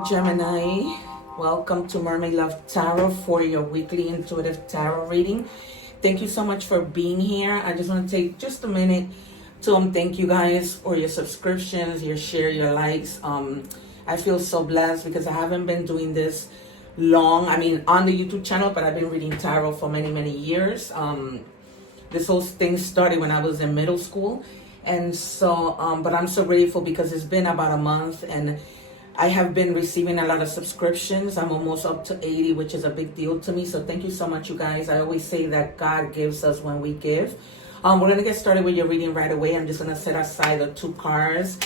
Hello Gemini, welcome to Mermaid Love Tarot for your weekly intuitive tarot reading. Thank you so much for being here. I just want to take just a minute to thank you guys for your subscriptions, your share, your likes. I feel so blessed because I haven't been doing this long. I mean, on the YouTube channel, but I've been reading tarot for many years. This whole thing started when I was in middle school. And so, but I'm so grateful because it's been about a month and I have been receiving a lot of subscriptions. I'm almost up to 80, which is a big deal to me. So thank you so much, you guys. I always say that God gives us when we give. We're going to get started with your reading right away. I'm just going to set aside the two cards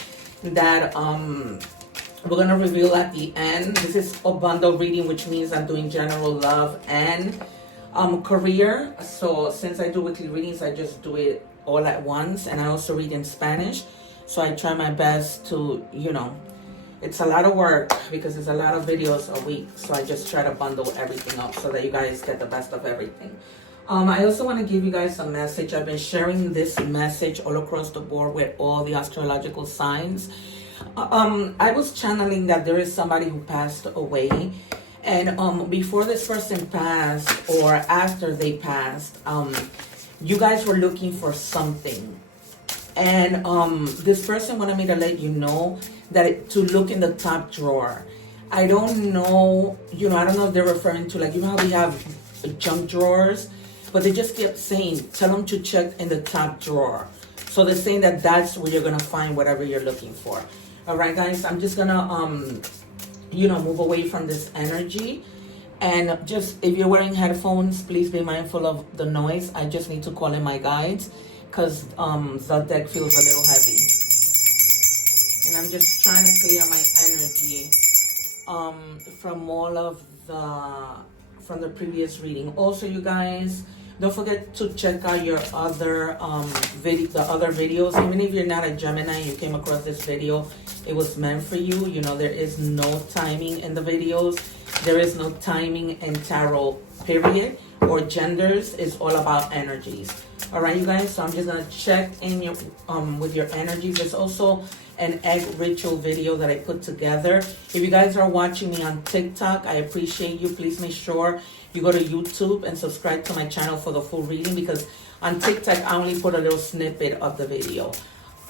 that we're going to reveal at the end. This is a bundle reading, which means I'm doing general love and career. So since I do weekly readings, I just do it all at once. And I also read in Spanish. So I try my best to, it's a lot of work because there's a lot of videos a week. So I just try to bundle everything up so that you guys get the best of everything. I also want to give you guys a message. I've been sharing this message all across the board with all the astrological signs. I was channeling that there is somebody who passed away. And before this person passed or after they passed, you guys were looking for something. And this person wanted me to let you know that to look in the top drawer. I don't know, I don't know if they're referring to, like, how we have junk drawers, but they just kept saying, tell them to check in the top drawer. So they're saying that that's where you're going to find whatever you're looking for. All right, guys, I'm just going to, move away from this energy. And just, if you're wearing headphones, please be mindful of the noise. I just need to call in my guides because the deck feels a little heavy. And I'm just trying to clear my energy from all of from the previous reading. Also, you guys, don't forget to check out your other videos. Even if you're not a Gemini, you came across this video, it was meant for you. There is no timing in the videos. There is no timing in tarot, period, or genders. It's all about energies. All right, you guys, so I'm just going to check in your with your energies. There's also an egg ritual video that I put together. If you guys are watching me on TikTok, I appreciate you. Please make sure you go to YouTube and subscribe to my channel for the full reading, because on TikTok, I only put a little snippet of the video.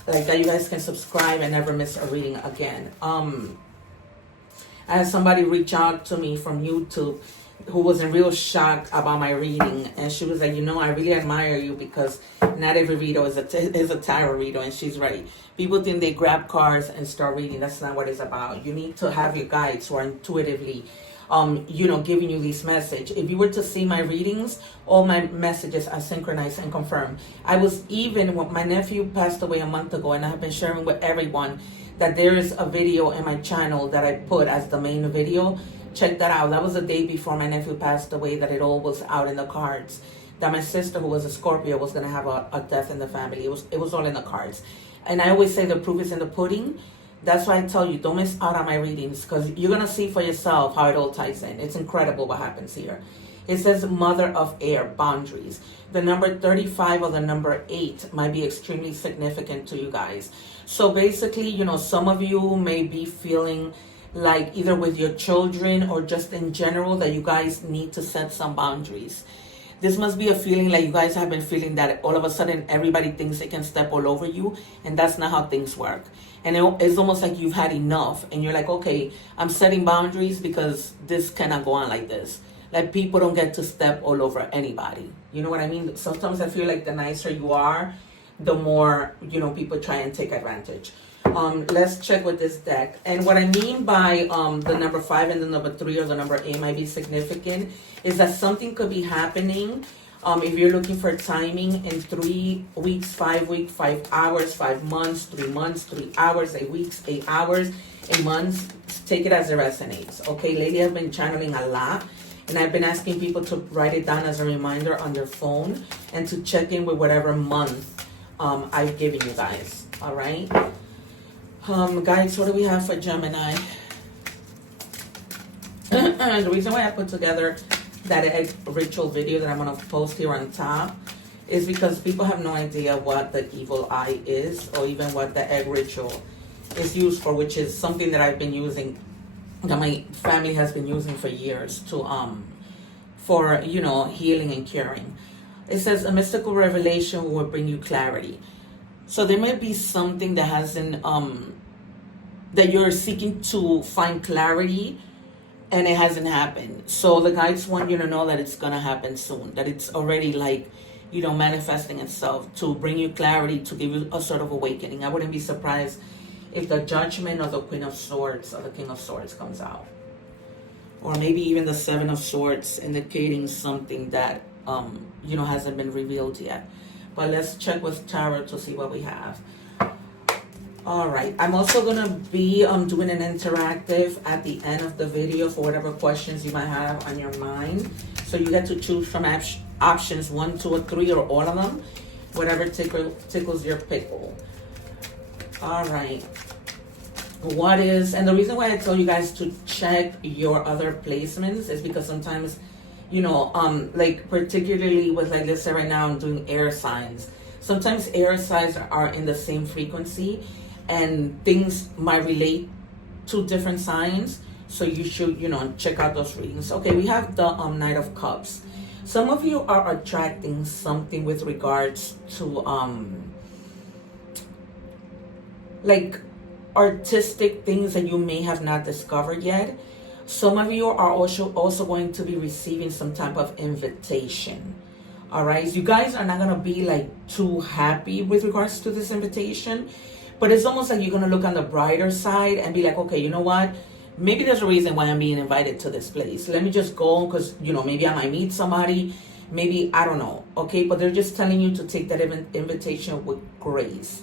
Like that, you guys can subscribe and never miss a reading again. I had somebody reach out to me from YouTube who was in real shock about my reading, and she was like, I really admire you because not every reader is a tarot reader. And she's right. People think they grab cards and start reading. That's not what it's about. You need to have your guides who are intuitively giving you this message. If you were to see my readings, all my messages are synchronized and confirmed. I was even when my nephew passed away a month ago, and I have been sharing with everyone that there is a video in my channel that I put as the main video. Check that out. That was the day before my nephew passed away, that it all was out in the cards. That my sister, who was a Scorpio, was going to have a death in the family. It was all in the cards. And I always say the proof is in the pudding. That's why I tell you, don't miss out on my readings, because you're going to see for yourself how it all ties in. It's incredible what happens here. It says mother of air, boundaries. The number 35 or the number 8 might be extremely significant to you guys. So basically, some of you may be feeling like either with your children or just in general that you guys need to set some boundaries. This must be a feeling like you guys have been feeling that all of a sudden everybody thinks they can step all over you, and that's not how things work. And it's almost like you've had enough and you're like, okay, I'm setting boundaries because this cannot go on like this. Like, people don't get to step all over anybody. You know what I mean? Sometimes I feel like the nicer you are, the more, people try and take advantage. Let's check with this deck. And what I mean by the number 5 and the number 3 or the number 8 might be significant is that something could be happening. If you're looking for timing in 3 weeks, 5 weeks, 5 hours, 5 months, 3 months, 3 hours, 8 weeks, 8 hours, 8 months, take it as it resonates. Okay, lately I've been channeling a lot, and I've been asking people to write it down as a reminder on their phone and to check in with whatever month I've given you guys. All right. Guys, what do we have for Gemini? The reason why I put together that egg ritual video that I'm going to post here on top is because people have no idea what the evil eye is, or even what the egg ritual is used for, which is something that I've been using that my family has been using for years to for healing and curing. It says a mystical revelation will bring you clarity. So there may be something that hasn't that you're seeking to find clarity, and it hasn't happened. So the guides want you to know that it's gonna happen soon, that it's already like manifesting itself to bring you clarity, to give you a sort of awakening. I wouldn't be surprised if the Judgment or the Queen of Swords or the King of Swords comes out. Or maybe even the Seven of Swords, indicating something that, hasn't been revealed yet. But let's check with Tarot to see what we have. All right. I'm also going to be doing an interactive at the end of the video for whatever questions you might have on your mind. So you get to choose from options 1, 2, or 3, or all of them. Whatever tickles your pickle. All right. And the reason why I tell you guys to check your other placements is because sometimes, like particularly with, like, let's say right now I'm doing air signs. Sometimes air signs are in the same frequency and things might relate to different signs. So you should, check out those readings. Okay, we have the Knight of Cups. Some of you are attracting something with regards to like artistic things that you may have not discovered yet. Some of you are also going to be receiving some type of invitation. All right, you guys are not going to be like too happy with regards to this invitation, but it's almost like you're going to look on the brighter side and be like, okay, you know what? Maybe there's a reason why I'm being invited to this place. Let me just go because, maybe I might meet somebody. Maybe, I don't know. Okay, but they're just telling you to take that invitation with grace.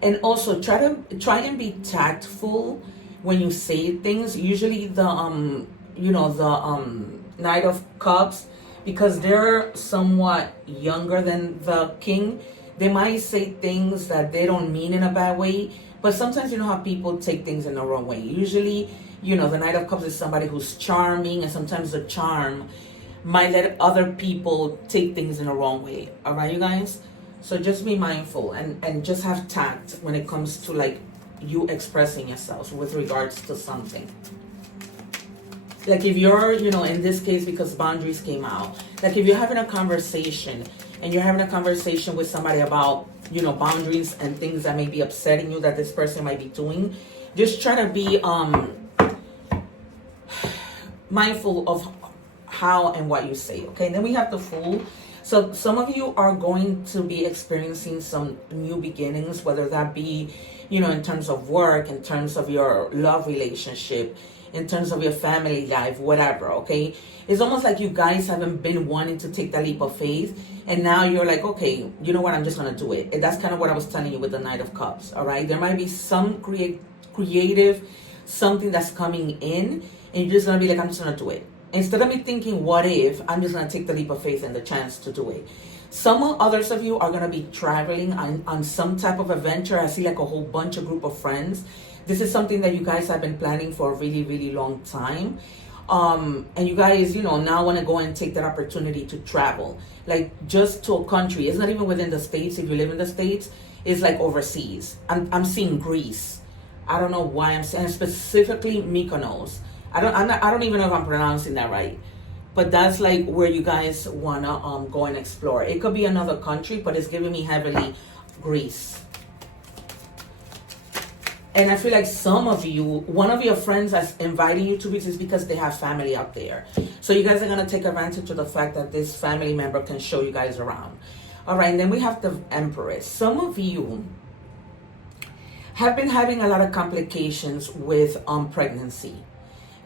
And also try and be tactful when you say things. Usually the Knight of Cups, because they're somewhat younger than the King, they might say things that they don't mean in a bad way. But sometimes how people take things in the wrong way. Usually, the Knight of Cups is somebody who's charming, and sometimes the charm might let other people take things in the wrong way. All right, you guys? So just be mindful and just have tact when it comes to like you expressing yourselves with regards to something. Like if you're, in this case, because boundaries came out, like if you're having a conversation and you're having a conversation with somebody about, boundaries and things that may be upsetting you that this person might be doing, just try to be mindful of how and what you say. Okay, and then we have the Fool. So some of you are going to be experiencing some new beginnings, whether that be, in terms of work, in terms of your love relationship, in terms of your family life, whatever, okay? It's almost like you guys haven't been wanting to take that leap of faith, and now you're like, okay, you know what, I'm just going to do it. And that's kind of what I was telling you with the Knight of Cups, all right? There might be some creative, something that's coming in, and you're just going to be like, I'm just going to do it. Instead of me thinking, what if, I'm just going to take the leap of faith and the chance to do it. Some others of you are going to be traveling on some type of adventure. I see like a whole bunch of group of friends. This is something that you guys have been planning for a really, really long time. And you guys, now want to go and take that opportunity to travel. Like just to a country. It's not even within the States. If you live in the States, it's like overseas. I'm seeing Greece. I don't know why I'm saying specifically Mykonos. I don't even know if I'm pronouncing that right, but that's like where you guys wanna go and explore. It could be another country, but it's giving me heavily Greece. And I feel like some of you, one of your friends that's inviting you to Greece is because they have family up there. So you guys are gonna take advantage of the fact that this family member can show you guys around. All right, and then we have the Empress. Some of you have been having a lot of complications with pregnancy.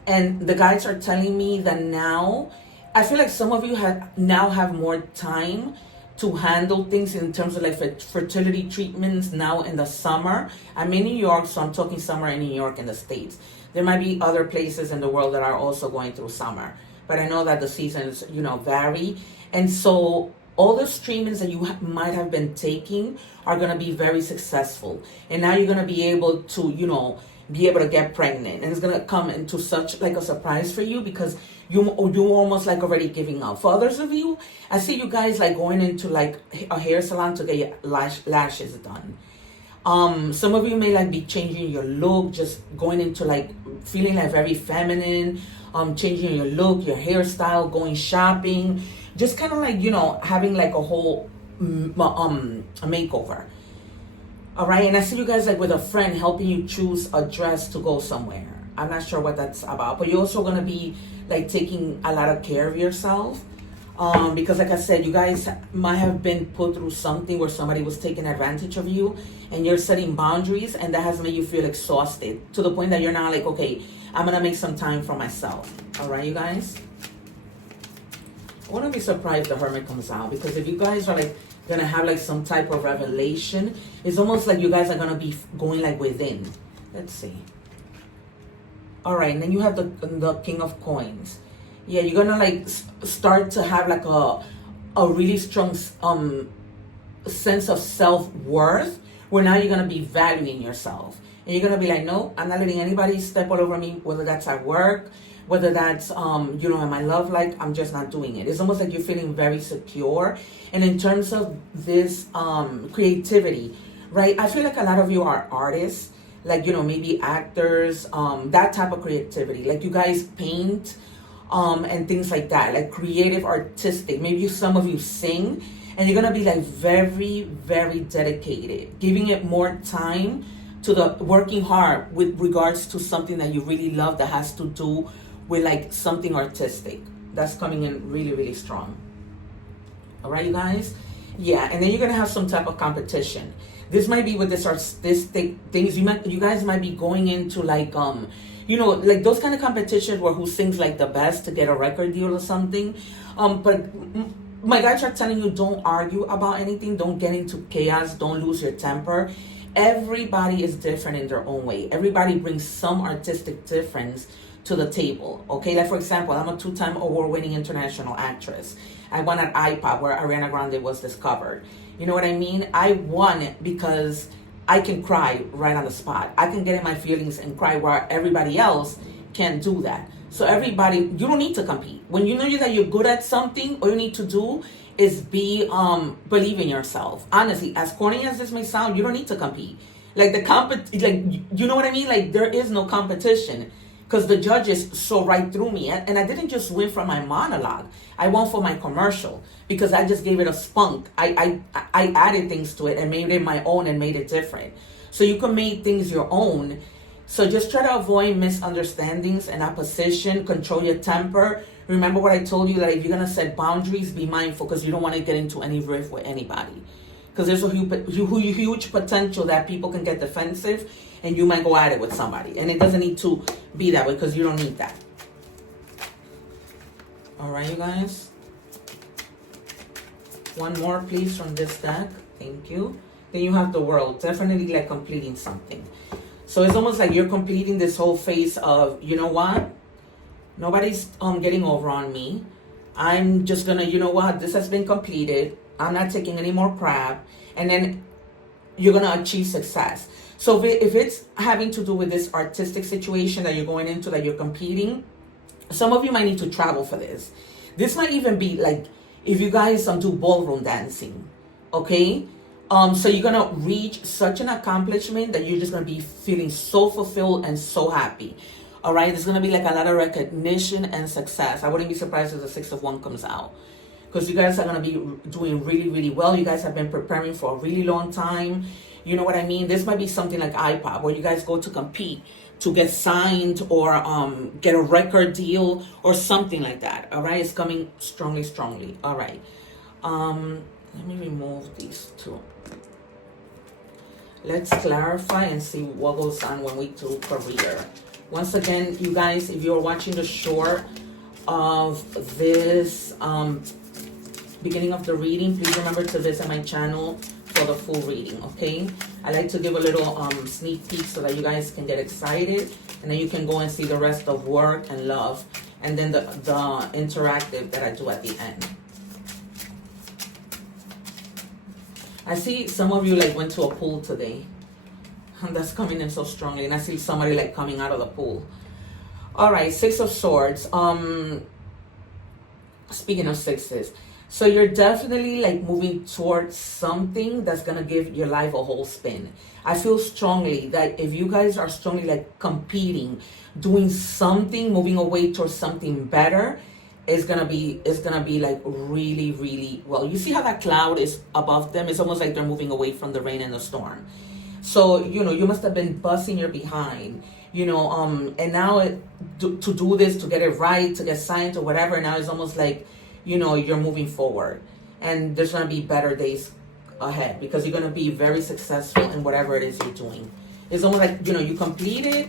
And the guides are telling me that now, I feel like some of you now have more time to handle things in terms of like fertility treatments now in the summer. I'm in New York, so I'm talking summer in New York in the States. There might be other places in the world that are also going through summer. But I know that the seasons, vary. And so all those treatments that you might have been taking are going to be very successful. And now you're going to be able to, be able to get pregnant, and it's gonna come into such like a surprise for you because you almost like already giving up. For others of you, I see you guys like going into like a hair salon to get your lashes done. Some of you may like be changing your look, just going into like feeling like very feminine, changing your look, your hairstyle, going shopping, just kind of like, you know, having like a whole a makeover. All right, and I see you guys like with a friend helping you choose a dress to go somewhere. I'm not sure what that's about, but you're also gonna be like taking a lot of care of yourself. Because like I said, you guys might have been put through something where somebody was taking advantage of you, and you're setting boundaries, and that has made you feel exhausted to the point that you're now like, okay, I'm gonna make some time for myself. All right, you guys. I wouldn't be surprised if the Hermit comes out, because if you guys are like gonna have like some type of revelation, it's almost like you guys are gonna be going like within. Let's see. All right, and then you have the King of Coins. Yeah, you're gonna like start to have like a really strong sense of self-worth, where now you're gonna be valuing yourself, and you're gonna be like, no, I'm not letting anybody step all over me, whether that's at work, whether that's you know, in my love life. I'm just not doing it. It's almost like you're feeling very secure. And in terms of this creativity, right, I feel like a lot of you are artists, like, you know, maybe actors, that type of creativity, like you guys paint, and things like that, like creative, artistic. Maybe some of you sing, and you're gonna be like very, very dedicated, giving it more time to the working hard with regards to something that you really love that has to do with like something artistic. That's coming in really, really strong. All right, you guys. Yeah, and then you're gonna have some type of competition. This might be with this artistic things. You guys might be going into like you know, like those kind of competitions where who sings like the best to get a record deal or something. But my guides are telling you, don't argue about anything. Don't get into chaos. Don't lose your temper. Everybody is different in their own way. Everybody brings some artistic difference to the table. Okay, like for example, I'm a 2-time award-winning international actress. I won at iPop where Ariana Grande was discovered. You know what I mean? I won because I can cry right on the spot. I can get in my feelings and cry where everybody else can't do that. So everybody, you don't need to compete. When you know that you're good at something, all you need to do is be believe in yourself. Honestly, as corny as this may sound, you don't need to compete. Like like, you know what I mean? Like there is no competition, because the judges saw right through me, and I didn't just win for my monologue. I won for my commercial because I just gave it a spunk. I added things to it and made it my own and made it different. So you can make things your own. So just try to avoid misunderstandings and opposition. Control your temper. Remember what I told you, that if you're gonna set boundaries, be mindful, because you don't want to get into any rift with anybody. Because there's a huge potential that people can get defensive, and you might go at it with somebody. And it doesn't need to be that way, because you don't need that. All right, you guys. One more, please, from this deck. Thank you. Then you have the World. Definitely like completing something. So it's almost like you're completing this whole phase of, you know what? Nobody's getting over on me. I'm just gonna, you know what? This has been completed. I'm not taking any more crap. And then you're gonna achieve success. So if it's having to do with this artistic situation that you're going into, that you're competing, some of you might need to travel for this. This might even be like if you guys do ballroom dancing, okay? So you're gonna reach such an accomplishment that you're just gonna be feeling so fulfilled and so happy. All right, there's gonna be like a lot of recognition and success. I wouldn't be surprised if the 6 of Wands comes out, because you guys are gonna be doing really, really well. You guys have been preparing for a really long time. You know what I mean? This might be something like iPop, where you guys go to compete to get signed or get a record deal or something like that. All right, it's coming strongly, strongly. All right. Let me remove these two. Let's clarify and see what goes on when we do career. Once again, you guys, if you're watching the short of this beginning of the reading, please remember to visit my channel for the full reading, okay? I like to give a little sneak peek so that you guys can get excited, and then you can go and see the rest of work and love, and then the interactive that I do at the end. I see some of you like went to a pool today, and that's coming in so strongly, and I see somebody like coming out of the pool. All right, 6 of Swords. Speaking of sixes, So you're definitely like moving towards something that's gonna give your life a whole spin. I feel strongly that if you guys are strongly like competing, doing something, moving away towards something better, it's gonna be like really, really well. You see how that cloud is above them? It's almost like they're moving away from the rain and the storm. So, you must have been busting your behind, and now to do this, to get it right, to get signed or whatever, now it's almost like, you're moving forward. And there's going to be better days ahead because you're going to be very successful in whatever it is you're doing. It's almost like, you completed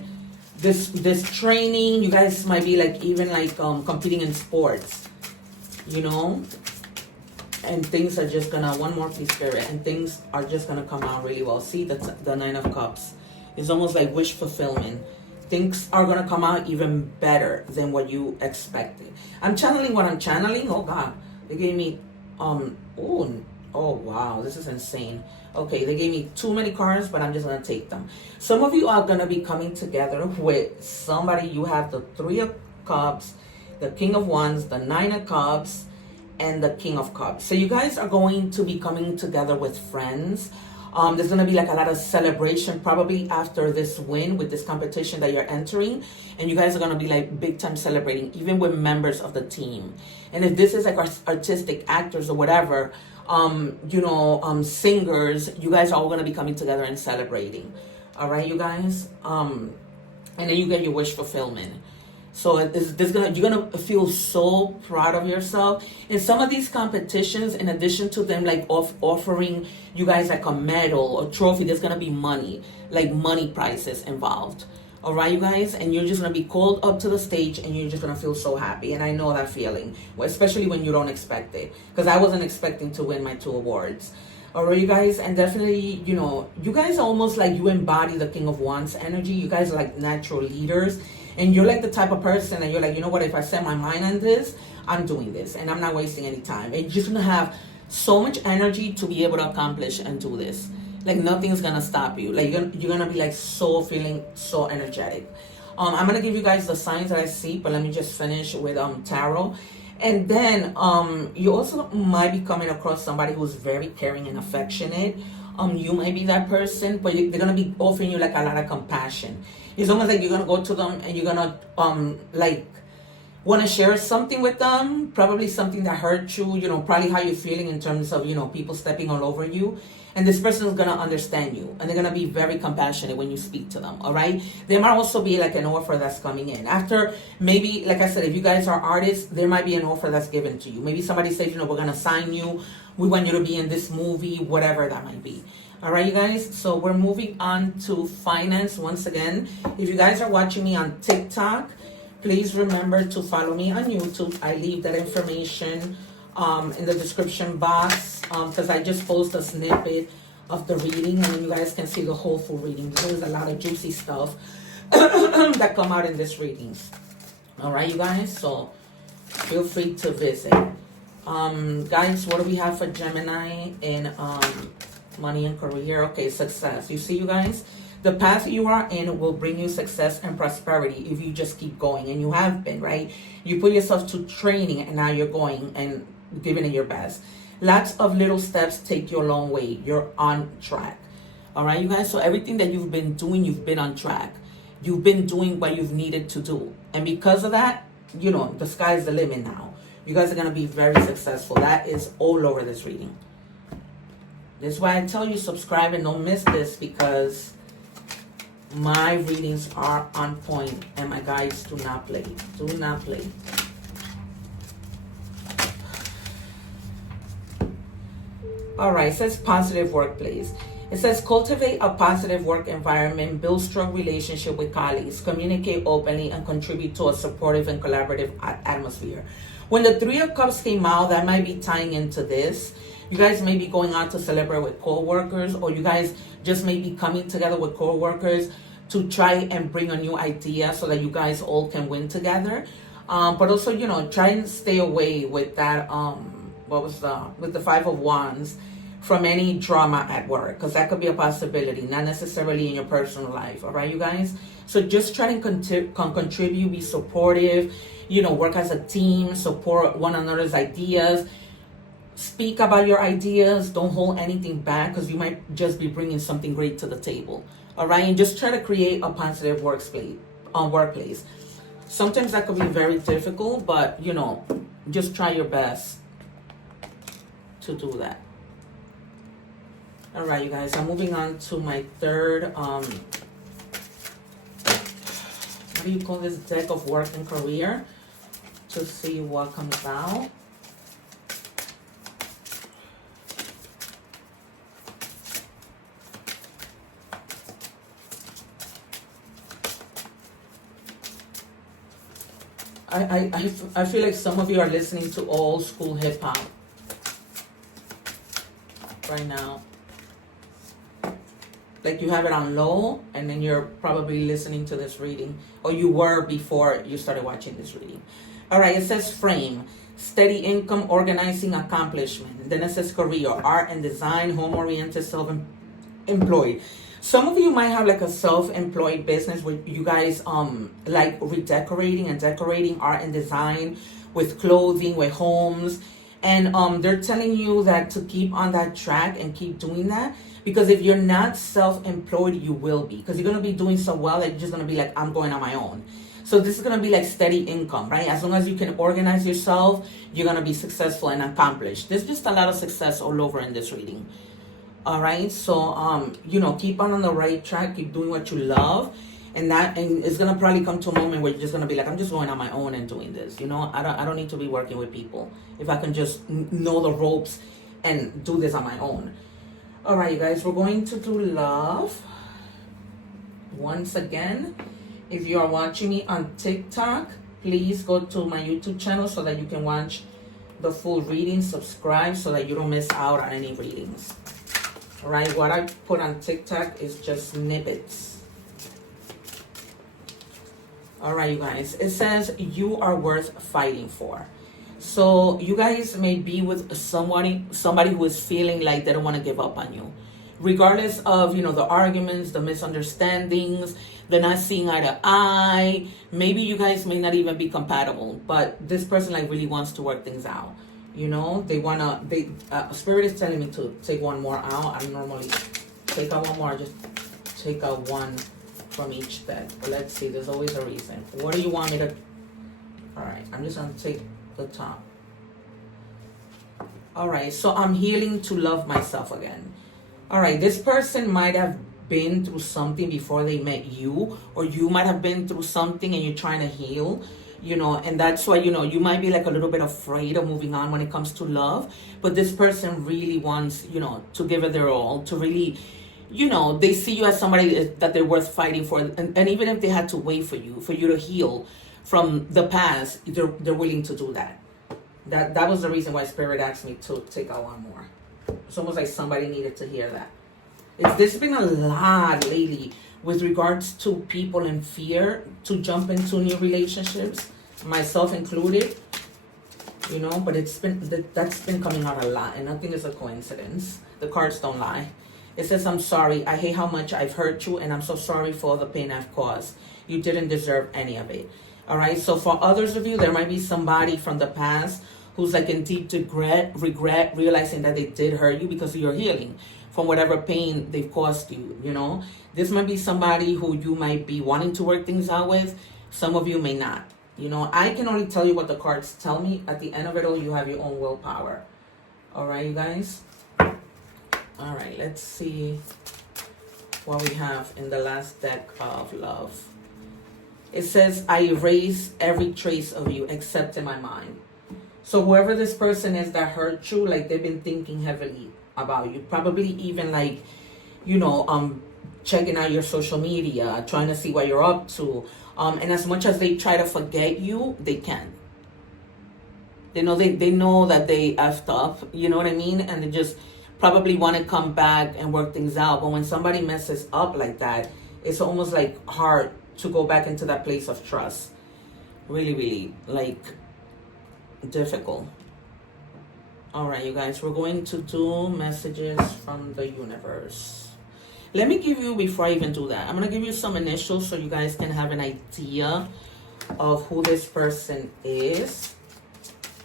this training. You guys might be like, even like competing in sports, and things are just gonna, one more please, Spirit, and things are just gonna come out really well. See, that's the Nine of Cups. It's almost like wish fulfillment. Things are gonna come out even better than what you expected. I'm channeling what I'm channeling. Oh God, they gave me oh wow, this is insane. Okay, they gave me too many cards, but I'm just gonna take them. Some of you are gonna be coming together with somebody. You have the Three of Cups, the King of Wands, the Nine of Cups, and the King of Cups. So you guys are going to be coming together with friends. There's going to be like a lot of celebration probably after this win with this competition that you're entering. And you guys are going to be like big time celebrating, even with members of the team. And if this is like artistic actors or whatever, singers, you guys are all going to be coming together and celebrating. All right, you guys. And then you get your wish fulfillment. So you're gonna feel so proud of yourself. In some of these competitions, in addition to them like offering you guys like a medal or trophy, there's gonna be money, like money prizes involved. All right, you guys, and you're just gonna be called up to the stage, and you're just gonna feel so happy. And I know that feeling, especially when you don't expect it, because I wasn't expecting to win my 2 awards. All right, you guys, and definitely, you guys are almost like you embody the King of Wands energy. You guys are like natural leaders. And you're like the type of person that you're like, you know what, if I set my mind on this, I'm doing this. And I'm not wasting any time. And you're just going to have so much energy to be able to accomplish and do this. Like nothing's going to stop you. Like you're going to be like feeling so energetic. I'm going to give you guys the signs that I see. But let me just finish with tarot. And then you also might be coming across somebody who's very caring and affectionate. You might be that person, but they're going to be offering you like a lot of compassion. It's almost like you're going to go to them and you're going to want to share something with them, probably something that hurt you, probably how you're feeling in terms of, people stepping all over you. And this person is going to understand you, and they're going to be very compassionate when you speak to them, all right? There might also be like an offer that's coming in. After maybe, like I said, if you guys are artists, there might be an offer that's given to you. Maybe somebody says, we're going to sign you. We want you to be in this movie, whatever that might be. All right, you guys, so we're moving on to finance once again. If you guys are watching me on TikTok, please remember to follow me on YouTube. I leave that information in the description box because I just post a snippet of the reading, and then you guys can see the whole full reading. There's a lot of juicy stuff that come out in this readings. All right, you guys, so feel free to visit. Guys, what do we have for Gemini in money and career? Okay, success. You see, you guys, the path you are in will bring you success and prosperity if you just keep going, and you have been, right? You put yourself to training, and now you're going and giving it your best. Lots of little steps take you a long way. You're on track. All right, you guys, so everything that you've been doing, you've been on track. You've been doing what you've needed to do, and because of that, the sky's the limit now. You guys are going to be very successful. That is all over this reading. This is why I tell you subscribe and don't miss this, because my readings are on point and my guides do not play. Do not play. All right, it says positive workplace. It says cultivate a positive work environment, build strong relationship with colleagues, communicate openly, and contribute to a supportive and collaborative atmosphere. When the Three of Cups came out, that might be tying into this. You guys may be going out to celebrate with co-workers, or you guys just may be coming together with co-workers to try and bring a new idea so that you guys all can win together. But also, try and stay away with that, with the Five of Wands, from any drama at work, because that could be a possibility, not necessarily in your personal life. All right, you guys? So just try and contribute, be supportive, work as a team, support one another's ideas. speak about your ideas. Don't hold anything back, because you might just be bringing something great to the table. All right, and just try to create a positive workplace. Sometimes that could be very difficult, but you know, just try your best to do that. All right, you guys, I'm moving on to my third, what do you call this, deck of work and career, to see what comes out. I feel like some of you are listening to old school hip hop right now. Like you have it on low, and then you're probably listening to this reading, or you were before you started watching this reading. All right, it says frame, steady income, organizing, accomplishment. Then it says career, art and design, home-oriented, self-employed. Some of you might have like a self-employed business where you guys like redecorating and decorating, art and design, with clothing, with homes. And they're telling you that to keep on that track and keep doing that. Because if you're not self-employed, you will be. Because you're going to be doing so well that you're just going to be like, I'm going on my own. So this is going to be like steady income, right? As long as you can organize yourself, you're going to be successful and accomplished. There's just a lot of success all over in this reading. All right, so you know, keep on the right track, keep doing what you love, and it's gonna probably come to a moment where you're just gonna be like, I'm just going on my own and doing this. You know, I don't need to be working with people if I can just know the ropes and do this on my own. All right, you guys, we're going to do love. Once again, if you are watching me on TikTok, please go to my YouTube channel so that you can watch the full reading. Subscribe so that you don't miss out on any readings. All right, what I put on TikTok is just snippets. All right, you guys, it says you are worth fighting for. So you guys may be with somebody who is feeling like they don't want to give up on you. Regardless of, you know, the arguments, the misunderstandings, they're not seeing eye to eye. Maybe you guys may not even be compatible, but this person like really wants to work things out. You know, Spirit is telling me to take one more out. I normally take out one more. I just take out one from each deck. But let's see, there's always a reason. What do you want me to? All right, I'm just going to take the top. All right, so I'm healing to love myself again. All right, this person might have been through something before they met you, or you might have been through something and you're trying to heal. You know, and that's why, you know, you might be like a little bit afraid of moving on when it comes to love. But this person really wants, you know, to give it their all, to really, you know, they see you as somebody that they're worth fighting for. And even if they had to wait for you to heal from the past, they're willing to do that. That was the reason why Spirit asked me to take out one more. It's almost like somebody needed to hear that. There's been a lot lately with regards to people in fear to jump into new relationships, myself included, you know, but that's been coming out a lot, and nothing is a coincidence. The cards don't lie. It says, I'm sorry. I hate how much I've hurt you, and I'm so sorry for all the pain I've caused. You didn't deserve any of it. All right, so for others of you, there might be somebody from the past who's like in deep regret, realizing that they did hurt you because of your healing from whatever pain they've caused you, you know. This might be somebody who you might be wanting to work things out with. Some of you may not. You know, I can only tell you what the cards tell me. At the end of it all, you have your own willpower. All right, you guys? All right, let's see what we have in the last deck of love. It says, I erase every trace of you except in my mind. So whoever this person is that hurt you, like they've been thinking heavily about you. Probably even like, you know, checking out your social media, trying to see what you're up to. And as much as they try to forget you, they can't. They know that they effed up, you know what I mean? And they just probably want to come back and work things out. But when somebody messes up like that, it's almost like hard to go back into that place of trust. Really, really, like, difficult. All right, you guys, we're going to do messages from the universe. Let me give you, before I even do that, I'm going to give you some initials so you guys can have an idea of who this person is.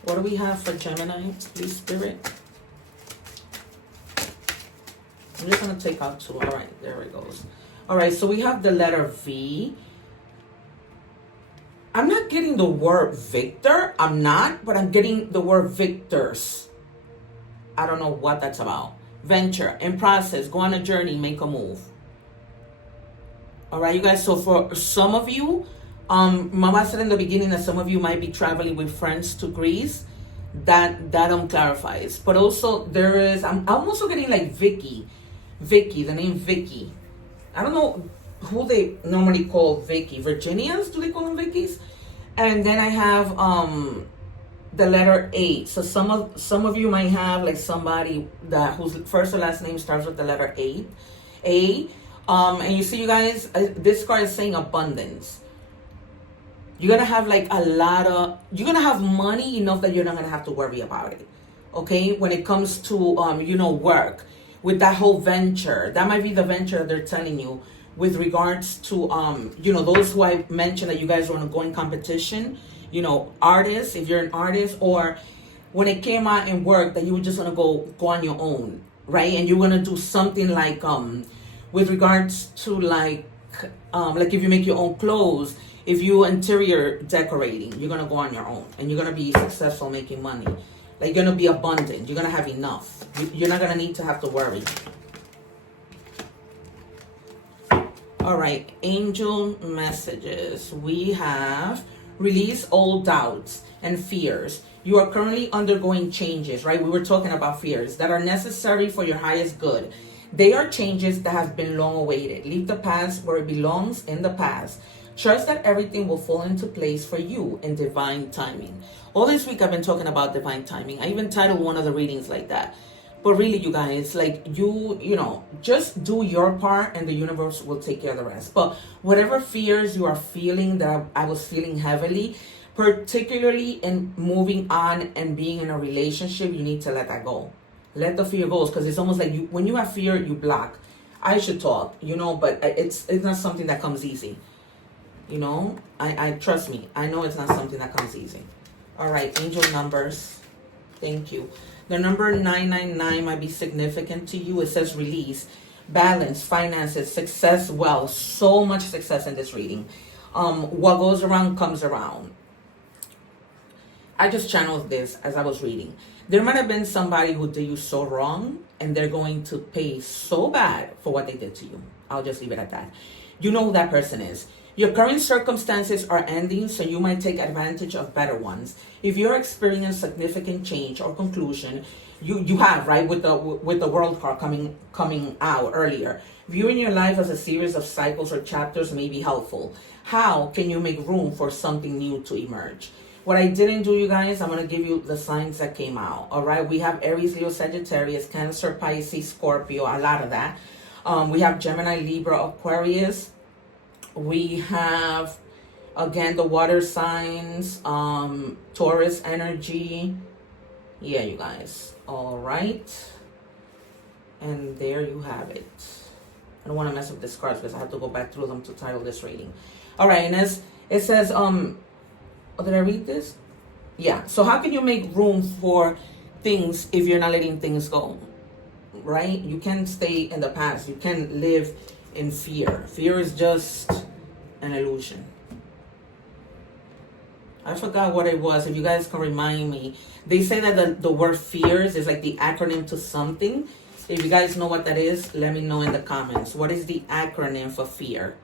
What do we have for Gemini, please, Spirit? I'm just going to take out 2. All right, there it goes. All right, so we have the letter V. I'm not getting the word victor. I'm not, but I'm getting the word victors. I don't know what that's about. Venture, in process, go on a journey, make a move. All right, you guys. So for some of you, Mama said in the beginning that some of you might be traveling with friends to Greece. That clarifies. But also there is, I'm also getting like Vicky, the name Vicky. I don't know who they normally call Vicky. Virginians, do they call them Vickies? And then I have the letter A. So some of you might have like somebody that whose first or last name starts with the letter A. And you see, you guys, this card is saying abundance. You're going to have like you're going to have money enough that you're not going to have to worry about it. Okay? When it comes to, work, with that whole venture, that might be the venture they're telling you with regards to, those who I mentioned that you guys want to go in competition, artists, if you're an artist, or when it came out in work that you were just going to go on your own, right? And you're going to do something like, with regards to like if you make your own clothes, if you interior decorating, you're going to go on your own and you're going to be successful making money. Like, you're going to be abundant. You're going to have enough. You're not going to need to have to worry. All right, angel messages. We have release old doubts and fears. You are currently undergoing changes, right? We were talking about fears that are necessary for your highest good. They are changes that have been long awaited. Leave the past where it belongs, in the past. Trust that everything will fall into place for you in divine timing. All this week I've been talking about divine timing. I even titled one of the readings like that. But really, you guys, like just do your part and the universe will take care of the rest. But whatever fears you are feeling, that I was feeling heavily, particularly in moving on and being in a relationship, you need to let that go. Let the fear go, because it's almost like when you have fear, you block. I should talk, but it's not something that comes easy. I trust me. I know it's not something that comes easy. All right, angel numbers. Thank you. The number 999 might be significant to you. It says release, balance, finances, success, wealth. So much success in this reading. What goes around comes around. I just channeled this as I was reading. There might have been somebody who did you so wrong, and they're going to pay so bad for what they did to you. I'll just leave it at that. You know who that person is. Your current circumstances are ending, so you might take advantage of better ones. If you're experiencing significant change or conclusion, you have, right, with the world card coming out earlier. Viewing your life as a series of cycles or chapters may be helpful. How can you make room for something new to emerge? What I didn't do, you guys, I'm going to give you the signs that came out. All right, we have Aries, Leo, Sagittarius, Cancer, Pisces, Scorpio, a lot of that. We have Gemini, Libra, Aquarius. We have, again, the water signs, Taurus energy. Yeah, you guys. All right. And there you have it. I don't want to mess up these cards because I have to go back through them to title this reading. All right, and as it says, did I read this? Yeah. So how can you make room for things if you're not letting things go? Right? You can't stay in the past. You can't live in fear. Fear is just an illusion. I forgot what it was. If you guys can remind me. They say that the word fears is like the acronym to something. If you guys know what that is, let me know in the comments. What is the acronym for fear?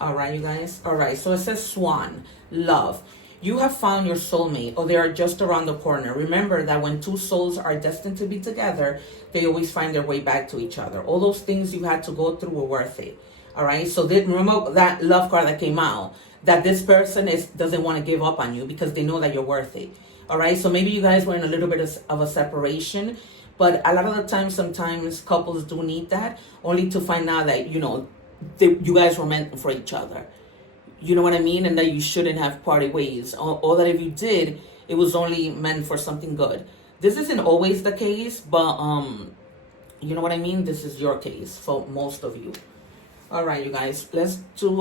All right, you guys. All right. So it says Swan, love. You have found your soulmate, or they are just around the corner. Remember that when two souls are destined to be together, they always find their way back to each other. All those things you had to go through were worth it. All right. So remember that love card that came out, that this person doesn't want to give up on you because they know that you're worth it. All right. So maybe you guys were in a little bit of a separation, but a lot of the time, sometimes couples do need that, only to find out that, you guys were meant for each other. You know what I mean? And that you shouldn't have parted ways. Or that if you did, it was only meant for something good. This isn't always the case, but you know what I mean? This is your case for most of you. All right, you guys. Let's do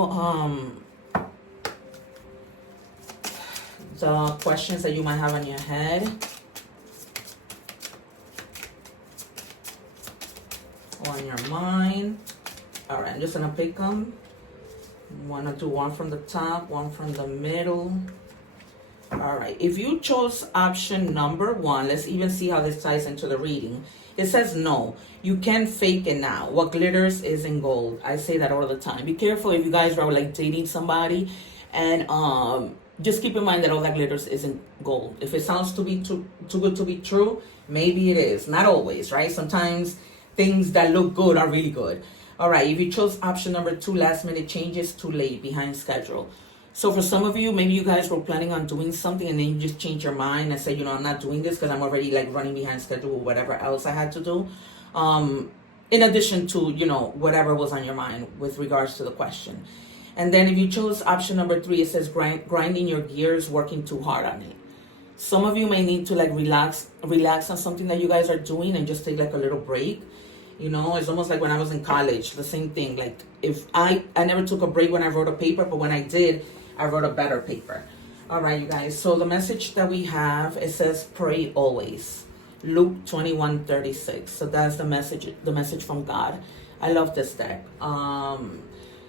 the questions that you might have on your head. on your mind. All right, I'm just gonna pick them. Want to do one from the top, one from the middle. All right, if you chose option number 1, let's even see how this ties into the reading. It says no, you can fake it now. What glitters is in gold. I say that all the time. Be careful if you guys are like dating somebody, and just keep in mind that all that glitters isn't gold. If it sounds to be too good to be true, maybe it is. Not always, right? Sometimes things that look good are really good. All right, if you chose option number 2, last minute changes, too late, behind schedule. So for some of you, maybe you guys were planning on doing something and then you just change your mind and say, you know, I'm not doing this because I'm already like running behind schedule or whatever else I had to do. In addition to, you know, whatever was on your mind with regards to the question. And then if you chose option number 3, it says grinding your gears, working too hard on it. Some of you may need to like relax on something that you guys are doing and just take like a little break. You know, it's almost like when I was in college, the same thing. Like if I never took a break when I wrote a paper, but when I did, I wrote a better paper. All right, you guys. So the message that we have, it says pray always. Luke 21:36. So that's the message from God. I love this deck.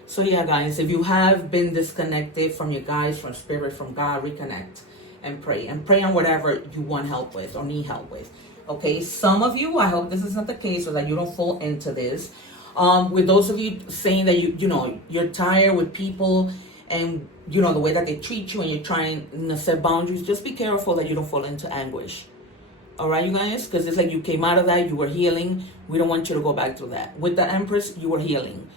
So yeah, guys, if you have been disconnected from your guides, from spirit, from God, reconnect and pray on whatever you want help with or need help with. Okay, some of you, I hope this is not the case, or that you don't fall into this. With those of you saying that you know you're tired with people and you know the way that they treat you, and you're trying to set boundaries, just be careful that you don't fall into anguish. All right, you guys, because it's like you came out of that, you were healing. We don't want you to go back through that. With the Empress, you were healing.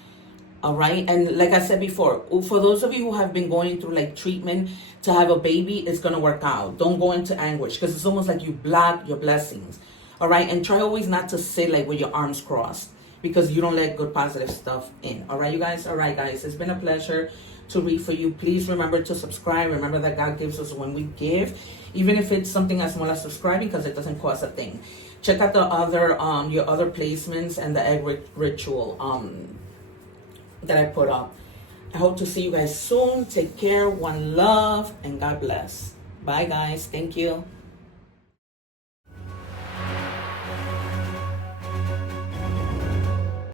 All right, and like I said before, for those of you who have been going through like treatment to have a baby, it's gonna work out. Don't go into anguish, because it's almost like you block your blessings. All right, and try always not to sit like with your arms crossed, because you don't let good positive stuff in. All right, you guys. All right, guys, it's been a pleasure to read for you. Please remember to subscribe. Remember that God gives us when we give, even if it's something as small as subscribing, because it doesn't cost a thing. Check out the other your other placements and the egg ritual that I put up. I hope to see you guys soon. Take care. One love, and God bless. Bye, guys. Thank you.